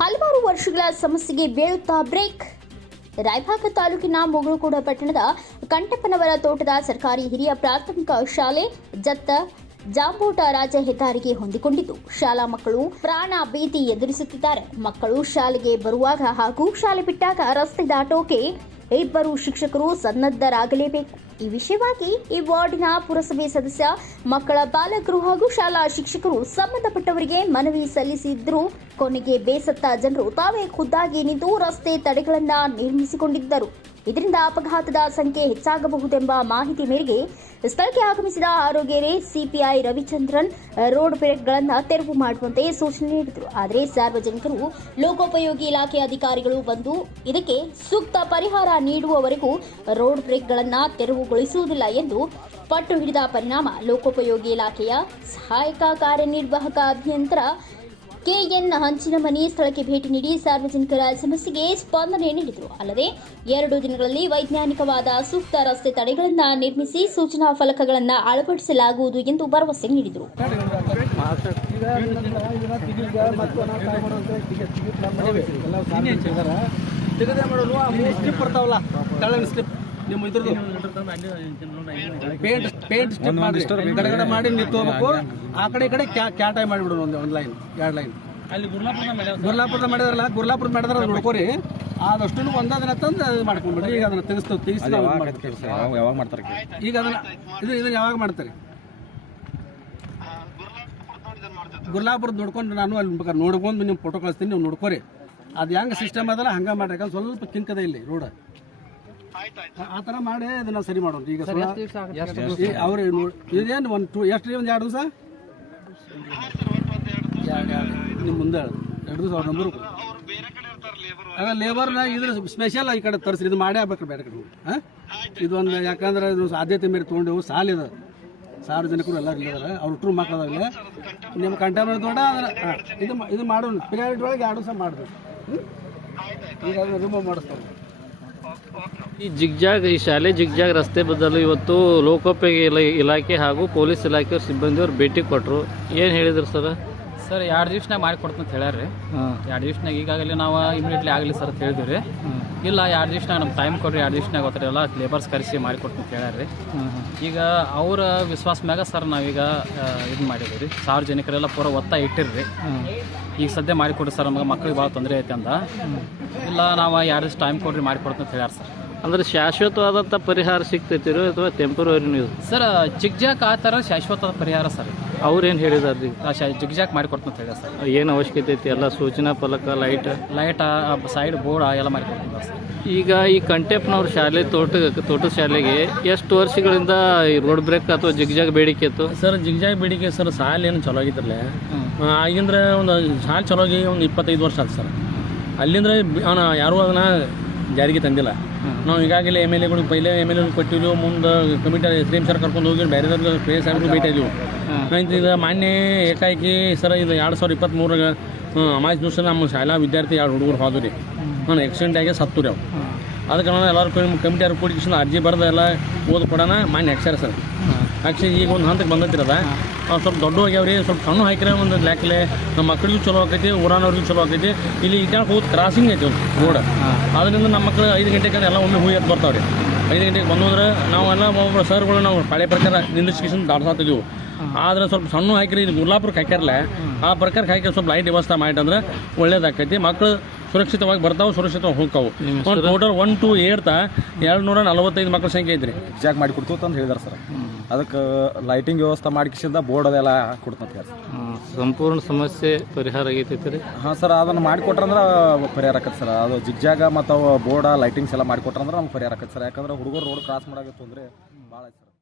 ಹಲವಾರು ವರ್ಷಗಳ ಸಮಸ್ಯೆಗೆ ಬೀಳುತ್ತಾ ಬ್ರೇಕ್. ರಾಯಭಾಗ ತಾಲೂಕಿನ ಮುಗುಳುಕೋಡ ಪಟ್ಟಣದ ಕಂಟಪ್ಪನವರ ತೋಟದ ಸರ್ಕಾರಿ ಹಿರಿಯ ಪ್ರಾಥಮಿಕ ಶಾಲೆ ಜತ್ತ ಜಾಂಬೋಟ ರಾಜ ಹೆದ್ದಾರಿಗೆ ಹೊಂದಿಕೊಂಡಿದ್ದು. ಶಾಲಾ ಮಕ್ಕಳು ಪ್ರಾಣ ಭೀತಿ ಎದುರಿಸುತ್ತಿದ್ದಾರೆ. ಮಕ್ಕಳು ಶಾಲೆಗೆ ಬರುವಾಗ ಹಾಗೂ ಶಾಲೆ ಬಿಟ್ಟಾಗ ರಸ್ತೆ ದಾಟೋಕೆ ಇಬ್ಬರು ಶಿಕ್ಷಕರು ಸನ್ನದ್ಧರಾಗಲೇಬೇಕು. ಈ ವಿಷಯವಾಗಿ ಈ ವಾರ್ಡಿನ ಪುರಸಭೆ ಸದಸ್ಯ, ಮಕ್ಕಳ ಪಾಲಕರು ಹಾಗೂ ಶಾಲಾ ಶಿಕ್ಷಕರು ಸಂಬಂಧಪಟ್ಟವರಿಗೆ ಮನವಿ ಸಲ್ಲಿಸಿದ್ರು. ಕೊನೆಗೆ ಬೇಸತ್ತ ಜನರು ತಾವೇ ಖುದ್ದಾಗಿ ನಿಂತು ರಸ್ತೆ ತಡೆಗಳನ್ನ ನಿರ್ಮಿಸಿಕೊಂಡಿದ್ದರು. ಇದರಿಂದ ಅಪಘಾತದ ಸಂಖ್ಯೆ ಹೆಚ್ಚಾಗಬಹುದೆಂಬ ಮಾಹಿತಿ ಮೇರೆಗೆ ಸ್ಥಳಕ್ಕೆ ಆಗಮಿಸಿದ ಆರೋಗ್ಯರೇ ಸಿಪಿಐ ರವಿಚಂದ್ರನ್ ರೋಡ್ ಬ್ರೇಕ್ಗಳನ್ನು ತೆರವು ಮಾಡುವಂತೆ ಸೂಚನೆ ನೀಡಿದರು. ಆದರೆ ಸಾರ್ವಜನಿಕರು ಲೋಕೋಪಯೋಗಿ ಇಲಾಖೆ ಅಧಿಕಾರಿಗಳು ಬಂದು ಇದಕ್ಕೆ ಸೂಕ್ತ ಪರಿಹಾರ ನೀಡುವವರೆಗೂ ರೋಡ್ ಬ್ರೇಕ್ಗಳನ್ನು ತೆರವುಗೊಳಿಸುವುದಿಲ್ಲ ಎಂದು ಪಟ್ಟು ಹಿಡಿದ ಪರಿಣಾಮ ಲೋಕೋಪಯೋಗಿ ಇಲಾಖೆಯ ಸಹಾಯಕ ಕಾರ್ಯನಿರ್ವಾಹಕ ಅಭಿಯಂತರ ಕೆಎನ್ ಹಂಚಿನಮನಿ ಸ್ಥಳಕ್ಕೆ ಭೇಟಿ ನೀಡಿ ಸಾರ್ವಜನಿಕರ ಸಮಸ್ಯೆಗೆ ಸ್ಪಂದನೆ ನೀಡಿದರು. ಅಲ್ಲದೆ, ಎರಡು ದಿನಗಳಲ್ಲಿ ವೈಜ್ಞಾನಿಕವಾದ ಸೂಕ್ತ ರಸ್ತೆ ತಡೆಗಳನ್ನು ನಿರ್ಮಿಸಿ ಸೂಚನಾ ಫಲಕಗಳನ್ನು ಅಳವಡಿಸಲಾಗುವುದು ಎಂದು ಭರವಸೆ ನೀಡಿದರು. ಸ್ಲಿಪ್. ನಿಮ್ಮ ಇದ್ರದ್ದು? ಪೇಂಟ್ ಪೇಂಟ್ ಸ್ಟಿಪ್ ಮಾಡಿ ಗಡಗಡ ಮಾಡಿ ನಿಂತ್ಕೋಬೇಕು ಆ ಕಡೆ ಈ ಕಡೆ ಕ್ಯಾ ಕ್ಯಾಟಾಯ್ ಮಾಡಿಬಿಡೋದು ಒಂದು ಒಂದು ಲೈನ್ ಎರಡು ಲೈನ್ ಅಲ್ಲಿ ಗುರ್ಲಾಪುರದ ಮಾಡಿದ್ರಲ್ಲ ಗುರ್ಲಾಪುರದ ಮಾಡಿದ್ರೆ ಅದು ನೋಡ್ಕೋರಿ ಆದಷ್ಟು ಒಂದದನ್ನ ತಂದು ಅದು ಮಾಡ್ಕೊಂಡ್ಬಿಡ್ರಿ ಈಗ ಅದನ್ನ ತೆಗಿಸ್ತು ತೆಗಿಸಿ ಯಾವಾಗ ಮಾಡ್ತಾರೆ ಈಗ ಅದನ್ನ ಇದು ಇದನ್ನ ಯಾವಾಗ ಮಾಡ್ತಾರೆ? ಗುರ್ಲಾಪುರದ ನೋಡ್ಕೊಂಡು ನಾನು ಅಲ್ಲಿ ಬೇಕಾದ್ರೆ ನೋಡ್ಕೊಂಡು ನಿಮ್ಮ ಫೋಟೋ ಕಳಿಸ್ತೀನಿ ನೀವು ನೋಡ್ಕೋರಿ. ಅದು ಹೆಂಗೆ ಸಿಸ್ಟಮ್ ಅದಲ್ಲ ಹಂಗೆ ಮಾಡ್ರಿ. ಸ್ವಲ್ಪ ಕಿಂಕದ ಇಲ್ಲಿ ರೋಡ್ ಆ ಥರ ಮಾಡಿ ಅದನ್ನ ಸರಿ ಮಾಡೋಣ. ಈಗ ಅವ್ರು ಇದೇನು ಒಂದು ಟೂ ಎಷ್ಟು ಒಂದು ಎರಡು ದಿವಸ? ನಿಮ್ಮ ಮುಂದೆ. ಎರಡು ದಿವಸ ಅವ್ರ ನಂಬರ್ ಅದ ಲೇಬರ್ನ ಇದ್ರ ಸ್ಪೆಷಲ್ ಈ ಕಡೆ ತರಿಸ್ರಿ. ಇದು ಮಾಡೇ ಆಗ್ಬೇಕು ಬೇರೆ ಕಡೆ ಹಾಂ? ಇದೊಂದು ಯಾಕಂದ್ರೆ ಇದು ಆದ್ಯತೆ ಮೇಲೆ ತೊಗೊಂಡೆವು ಸಾಲಿದ ಸಾರ್ವಜನಿಕರು ಎಲ್ಲರೂ ಇದ್ದಾರೆ ಅವ್ರು ಟ್ರೂ ಮಕ್ಕಳದಾಗಲಿ ನಿಮ್ಮ ಕಂಟೈನ್ಮೆಂಟ್ ದೊಡ್ಡ ಅದನ್ನ ಇದು ಇದು ಮಾಡೋಣ. ಪಿರಿಯಡ್ ಒಳಗೆ ಎರಡು ದಿವಸ ಮಾಡಿದ್ರು ಈಗ ಅದನ್ನ ರಿಮೂವ್ ಮಾಡಿಸ್ತಾರೆ. ಈ ಜಿಗ್ಜಾಗ್ ಈ ಶಾಲೆ ಜಿಗ್ಜಾಗ್ ರಸ್ತೆ ಬದಲು ಇವತ್ತು ಲೋಕೋಪಯೋಗಿ ಇಲ- ಇಲಾಖೆ ಹಾಗೂ ಪೊಲೀಸ್ ಇಲಾಖೆಯವರು ಸಿಬ್ಬಂದಿಯವರು ಭೇಟಿ ಕೊಟ್ಟರು ಏನು ಹೇಳಿದ್ರು ಸರ್? ಸರ್ ಎರಡು ದಿವ್ಸನಾಗ ಮಾಡಿ ಕೊಡ್ತೀನಿ ಅಂತ ಹೇಳ್ಯಾರ ರೀ ಎರಡು ದಿವ್ಸನಾಗ ಈಗಾಗಲೇ ನಾವು ಇಮಿಡಿಯೇಟ್ಲಿ ಆಗಲಿ ಸರ್ ಅಂತ ಹೇಳಿದ್ವಿ ರೀ. ಇಲ್ಲ ಎರಡು ದಿವ್ಸನಾಗ ನಮ್ಮ ಟೈಮ್ ಕೊಡ್ರಿ ಎರಡು ದಿವ್ಸನಾಗ ಗೊತ್ತಿರಲ್ಲ ಎಲ್ಲ ಲೇಬರ್ಸ್ ಕರೆಸಿ ಮಾಡಿ ಕೊಡ್ತೀನಿ ಅಂತ ಹೇಳ್ಯಾರ ರೀ ಈಗ ಅವರ ವಿಶ್ವಾಸ ಮ್ಯಾಗ ಸರ್ ನಾವೀಗ ಇದು ಮಾಡಿದ್ವಿ ರೀ ಸಾರ್ವಜನಿಕರೆಲ್ಲ ಪೂರ ಒತ್ತಾಯ ಇಟ್ಟಿರ್ರಿ. ಈಗ ಸದ್ಯ ಮಾಡಿಕೊಡ್ರಿ ಸರ್ ನಮಗೆ ಮಕ್ಳಿಗೆ ಭಾಳ ತೊಂದರೆ ಐತೆ ಅಂದ. ಇಲ್ಲ ನಾವು ಎರಡು ದಿವ್ಸ ಟೈಮ್ ಕೊಡ್ರಿ ಮಾಡಿಕೊಡ್ತೀನಿ ಅಂತ ಹೇಳ್ಯಾರ ಸರ್. ಅಂದ್ರೆ ಶಾಶ್ವತವಾದಂಥ ಪರಿಹಾರ ಸಿಗ್ತೈತಿರೋ ಅಥವಾ ಟೆಂಪರರಿ ನೀವು? ಸರ್ ಜಾಕ್ ಆ ಥರ ಶಾಶ್ವತ ಪರಿಹಾರ ಸರ್. ಅವ್ರೇನು ಹೇಳಿದಾರ್ರಿ? ಜಿಗ್ಜಾಕ್ ಮಾಡಿಕೊಡ್ತೀನಿ ಅಂತ ಹೇಳ್ಯಾರ ಸರ್. ಏನು ಅವಶ್ಯಕತೆ ಐತಿ? ಎಲ್ಲ ಸೂಚನಾ ಫಲಕ ಲೈಟ್ ಲೈಟ್ ಸೈಡ್ ಬೋರ್ಡ್ ಎಲ್ಲ ಸರ್. ಈಗ ಈ ಕಂಟೆಪ್ನವ್ರ ಶಾಲೆ ತೋಟ ತೋಟದ ಶಾಲೆಗೆ ಎಷ್ಟು ವರ್ಷಗಳಿಂದ ಈ ರೋಡ್ ಬ್ರೇಕ್ ಅಥವಾ ಜಿಗ್ಜಾಗ್ ಬೇಡಿಕೆ ಇತ್ತು? ಸರ್ ಜಿಗ್ಜಾಗ್ ಬೇಡಿಕೆ ಸರ್ ಶಾಲೆ ಏನು ಚಲೋ ಆಗಿದ್ರಲ್ಲ. ಆಗಿಂದ್ರೆ ಒಂದು ಶಾಲೆ ಚಲೋ ಆಗಿ ಒಂದು ಇಪ್ಪತ್ತೈದು ವರ್ಷ ಆಯ್ತು ಸರ್. ಅಲ್ಲಿಂದ್ರೆ ಅವನ ಯಾರೂ ಅದನ್ನ ಜಾರಿಗೆ ತಂದಿಲ್ಲ. ನಾವು ಈಗಾಗಲೇ ಎಂ ಎಲ್ ಎಗಳು ಪೈಲೆ ಎಂ ಎಲ್ ಎಗಳು ಕೊಟ್ಟಿದ್ವು ಮುಂದೆ committee S D M sir ಕರ್ಕೊಂಡು ಹೋಗಿ ಬೇರೆ ಪೇ ಸಾಹೇಬ್ರು ಭೇಟಿ ಆಗಿವು ಆಯ್ತು ಇದು ಮಾನ್ಯ ಏಕಾಏಕಿ ಸರ್ ಇದು ಎರಡು ಸಾವಿರದ ಇಪ್ಪತ್ತ್ಮೂರಾಗ ಅಮಾಜ್ ದಿವಸ ನಮ್ಮ ಶಾಲಾ ವಿದ್ಯಾರ್ಥಿ ಎರಡು ಹುಡುಗರು ಹೋದ್ವು ರೀ ನಾನು ಆಕ್ಸಿಡೆಂಟ್ ಆಗಿ ಸತ್ತು ರೀ ಅವು ಅದಕ್ಕೆ ನಾನು ಎಲ್ಲರೂ ಕಮಿಟಿ ಅವ್ರು ಕೂಡಿಸಿ ಅರ್ಜಿ ಬರೆದು ಎಲ್ಲ ಓದ್ ಕೊಡೋಣ ಮಾನ್ಯ ಅಕ್ಷರ ಸರ್ ಆ್ಯಕ್ಚುಲಿ ಈಗ ಒಂದು ಹಂತಕ್ಕೆ ಬಂದತ್ತಿರದ ಸ್ವಲ್ಪ ದೊಡ್ಡ ಹೋಗ್ಯಾವ್ರಿ ಸ್ವಲ್ಪ ಸಣ್ಣ ಹಾಕಿದ್ರೆ ಒಂದು ಲ್ಯಾಕ್ಲೆ ನಮ್ಮ ಮಕ್ಕಳಿಗೂ ಚಲೋ ಆಕೈತಿ, ಊರಾನವ್ರಿಗೂ ಚಲೋ ಆಕೈತಿ. ಇಲ್ಲಿ ಇಟ್ಕೊಂಡು ಹೋದ ಕ್ರಾಸಿಂಗ್ ಐತಿ ರೋಡ್ ಅದರಿಂದ ನಮ್ಮ ಮಕ್ಕಳು ಐದು ಗಂಟೆಗೆ ಎಲ್ಲ ಒಮ್ಮೆ ಹೂ ಎದ್ದು ಬರ್ತಾವ್ರಿ. ಐದು ಗಂಟೆಗೆ ಬಂದೋದ್ರೆ ನಾವೆಲ್ಲ ಒಬ್ಬೊಬ್ಬರು ಸರ್ಗಳು ನಾವು ಹಳೆ ಪ್ರಕಾರ ನಿಲ್ಲಿಸ್ಕೇಶನ್ ದಾಡ್ಸಾತಿದ್ವು ಆದ್ರೆ ಸ್ವಲ್ಪ ಸಣ್ಣ ಹಾಕಿರಿ ಇದು ಗುರ್ಲಾಪುರಕ್ಕೆ ಹಾಕ್ಯಾರಲ್ಲ ಆ ಪ್ರಕಾರಕ್ಕೆ ಹಾಕಿ ಸ್ವಲ್ಪ ಲೈಟ್ ವ್ಯವಸ್ಥೆ ಮಾಡಿದ್ರೆ ಒಳ್ಳೇದಾಕೈತಿ. ಮಕ್ಕಳು ಸುರಕ್ಷಿತವಾಗಿ ಬರ್ತಾವೆ ಸುರಕ್ಷಿತವಾಗಿ ಹೋಗ್ತಾವೆ. ಟೋಟಲ್ ಒನ್ ಟು ಏರ್ತಾ ಎರಡು ನೂರ ನಲವತ್ತೈದು ಮಕ್ಕಳ ಸಂಖ್ಯೆ ಐತ್ರಿ. ಜಾಗ್ ಮಾಡಿ ಕೊಡ್ತು ಅಂತ ಹೇಳಿದಾರೆ ಸರ್. ಅದಕ್ಕೆ ಲೈಟಿಂಗ್ ವ್ಯವಸ್ಥೆ ಮಾಡಿಕಿಸಿಂದ ಬೋರ್ಡ್ ಅದೆಲ್ಲ ಕೊಡ್ತಂತ ಹೇಳಿ ಸಂಪೂರ್ಣ ಸಮಸ್ಯೆ ಪರಿಹಾರ ಆಗೈತೈತಿ ರೀ ಹಾಂ ಸರ್ ಅದನ್ನು ಮಾಡಿಕೊಟ್ರಂದ್ರೆ ಪರಿಹಾರ ಆಕತ್ತೆ ಸರ್. ಅದು ಜಿಗ್ಜಾಗ ಮತ್ತು ಅವು ಬೋರ್ಡ ಲೈಟಿಂಗ್ಸ್ ಎಲ್ಲ ಮಾಡಿಕೊಟ್ರಂದ್ರೆ ನಮ್ಗೆ ಪರಿಹಾರ ಆಕತ್ತೆ ಸರ್. ಯಾಕಂದ್ರೆ ಹುಡುಗರು ರೋಡ್ ಕ್ರಾಸ್ ಮಾಡೋಕೆ ತೊಂದರೆ ಭಾಳ ಐತೆ ಸರ್.